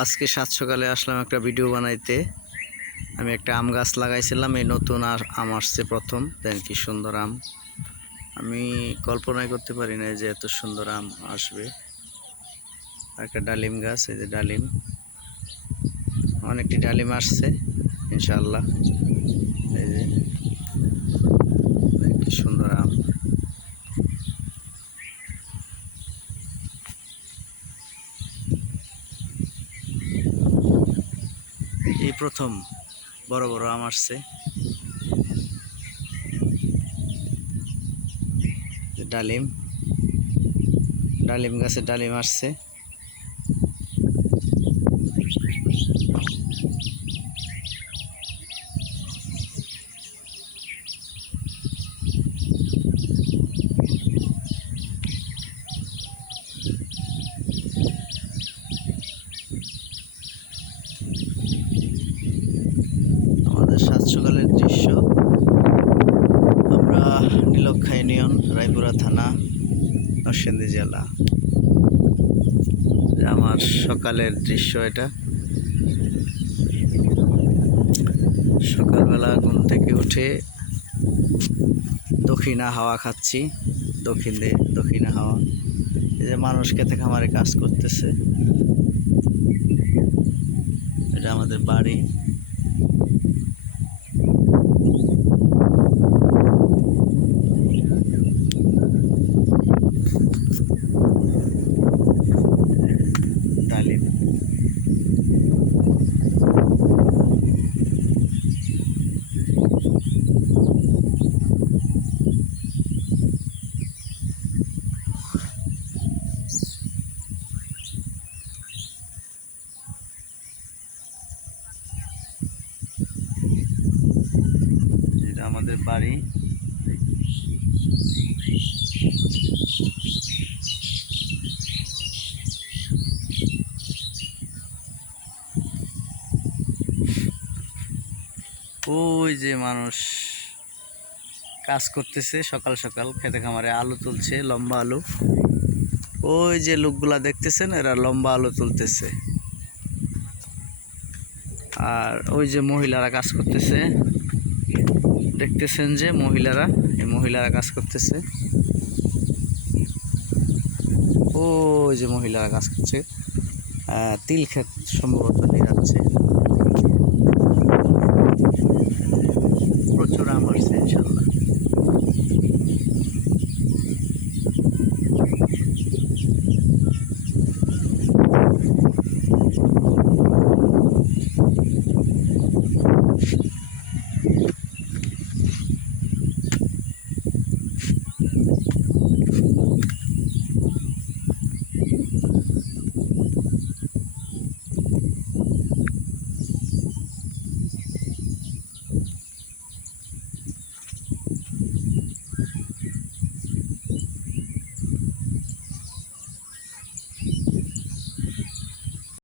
আজকে সাত সকালে আসলাম একটা ভিডিও বানাইতে। আমি একটা আম গাছ লাগাইছিলাম, এই নতুন আম আসছে প্রথম। দেন কি সুন্দর আম, আমি কল্পনাই করতে পারি না যে এত সুন্দর আম আসবে। একটা ডালিম গাছ, এই যে ডালিম, অনেকটি ডালিম আসছে ইনশাআল্লাহ। এই যে কি সুন্দর আম। এই প্রথম বড় বড় আম আসছে। ডালিম, ডালিম গাছে ডালিম আসছে। আমাদের সাত সকালের দৃশ্য। আমরা নীলক্ষা ইউনিয়ন, রায়পুরা থানা, নরসিংদী জেলা। আমার সকালের দৃশ্য এটা। সকালবেলা ঘুম থেকে উঠে দক্ষিণা হাওয়া খাচ্ছি। দক্ষিণা হাওয়া। এই যে মানুষ খেতে খামারে কাজ করতেছে। এটা আমাদের বাড়ি। ডালিম, এটা আমাদের বাড়ি। ওই যে মানুষ কাজ করতেছে সকাল সকাল খেতে খামারে, আলু তুলছে, লম্বা আলু। ওই যে লোকগুলা দেখতেছেন, এরা লম্বা আলু তুলতেছে। আর ওই যে মহিলারা কাজ করতেছে, দেখতেছেন যে এই মহিলারা কাজ করতেছে। ওই যে মহিলারা কাজ করছে, তিল ক্ষেত সম্ভবত নিয়ে যাচ্ছে।